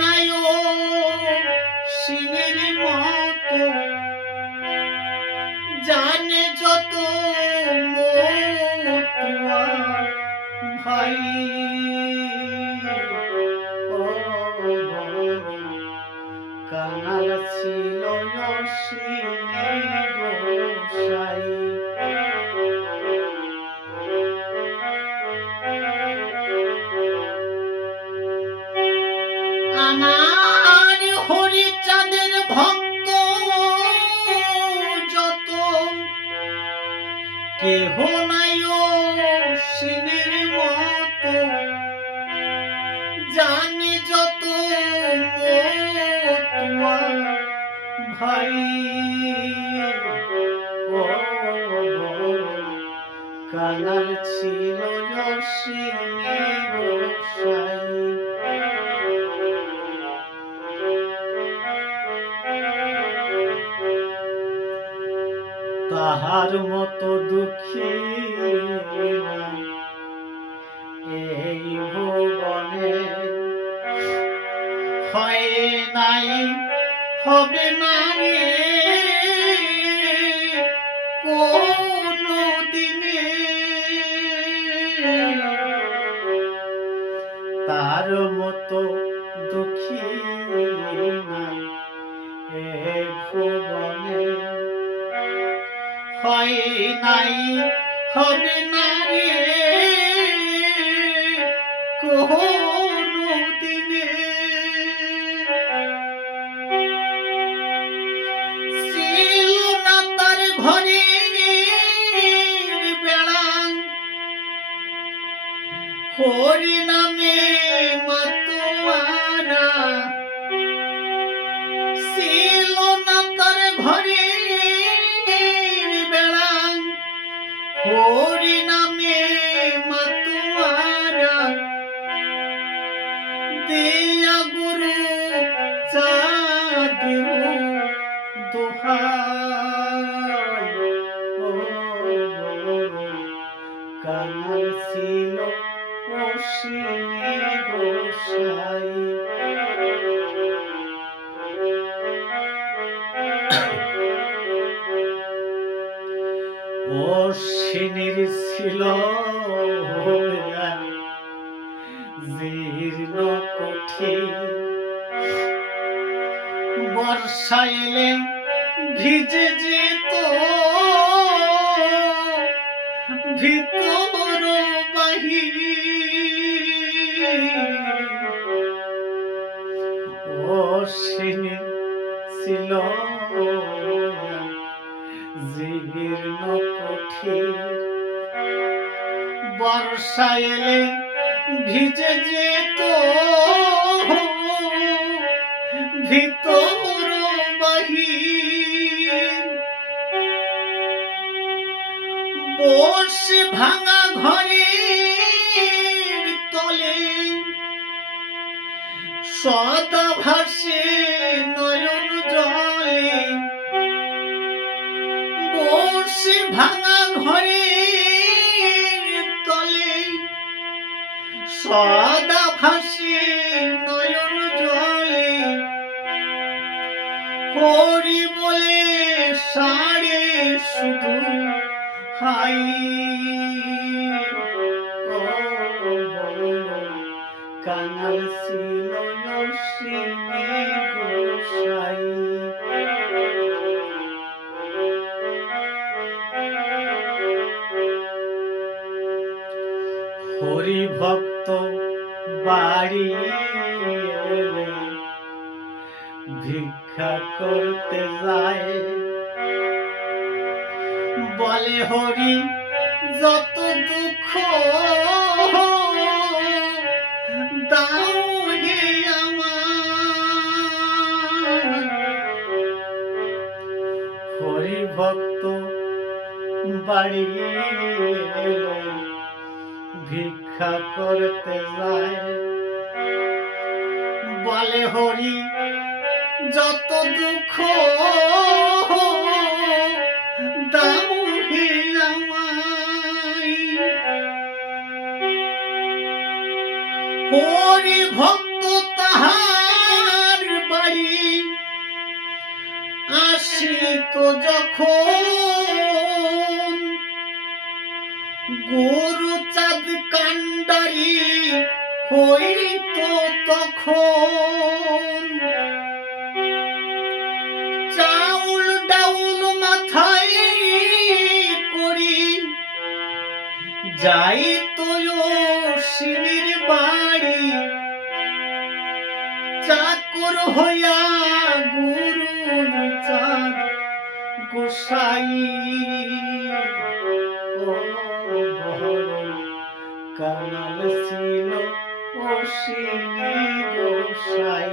নাই সিনের মতো জানে যত আমার হরিচাঁদের ভক্ত যত। মতো জানি যত ভাই। ও কানাল ছিল সিনে তাহার মতো দুঃখী এই ভুবনে হয় নাই হবে না কোনো দিনে তার মতো হয় নাই হবে না রে। দিনে ছিল না তার ঘরে বেড়া হরি নামে মাতোয়ারা অশ্বিনীর ছিল জীর্ণ কঠি। বর্ষাইলে ভিজে যেত বর্ষা এলে ভিজে যেত। ভিতর বসে ভাঙা ঘরে তলে সদা ভাসে নয়ন জলে। বসে ভাঙা ঘরে সদা ভাসে নয়ন জলে হরি বলে সাড়ে শুধু বড় কানাল ছিল নসিমে গোসাই। এলে ভিক্ষা করতে যায়। বলে হরি, যত দুঃখ দাও হে আমার। হরি ভক্ত বাড়ি ভিক্ষা করতে যায়। বলে হরি যত দুঃখ হরি ভক্ত তাহার বাড়ি আশ্রিত যখন। গরু চাঁদ কান্ডারী হইতো তখন চাউল ডাউল মাথায় করি, যাই তো শিবির বাড়ি, চাকর হইয়া গুরুর চাঁদ গোসাই। কানাল ছিল অশ্বিনী গোসাই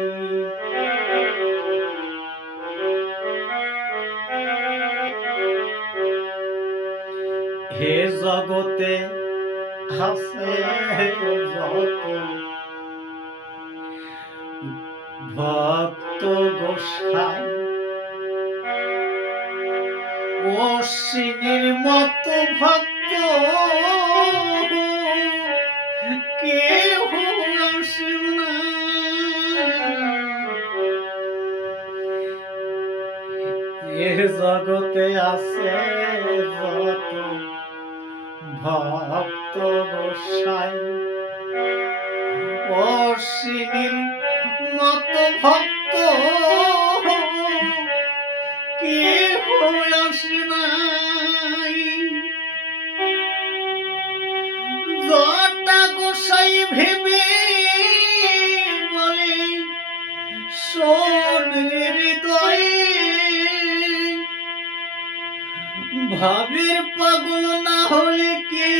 হে জগতে আছে যত ভক্ত গোসাই। অশ্বিনীর মতো ভক্ত কেহ আসে না এ জগতে আছে যত ভক্ত গোসাই। অশ্বিনীর মত ভক্ত কে আসে পাগল না হলে কি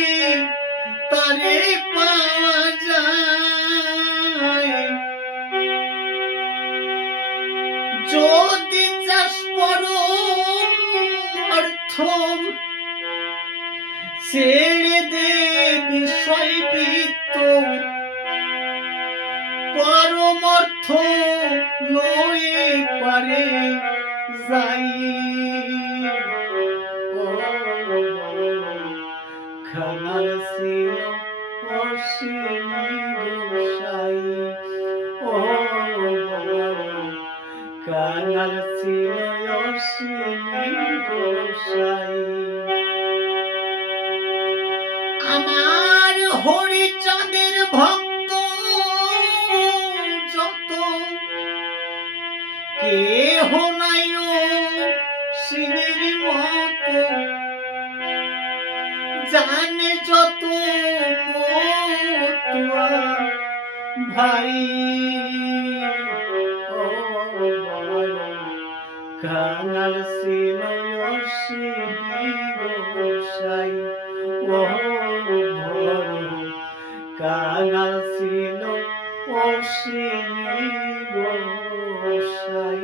তারে পাওয়া যায় যদি চাষ পরম অর্থ ছেড়ে দে বিষয় বৃত্ত। পরম অর্থ লয়ে পারে যাই। কানার ছিল অশ্বিনী গোসাই আমার হরিচাঁদের ভক্ত যত কেহ নাই শিবের মতো জানে যত তোমার ভাই ও বড় কানাল ছিল গোসাই ও বড় কানাল ছিল অসিনী গোসাই।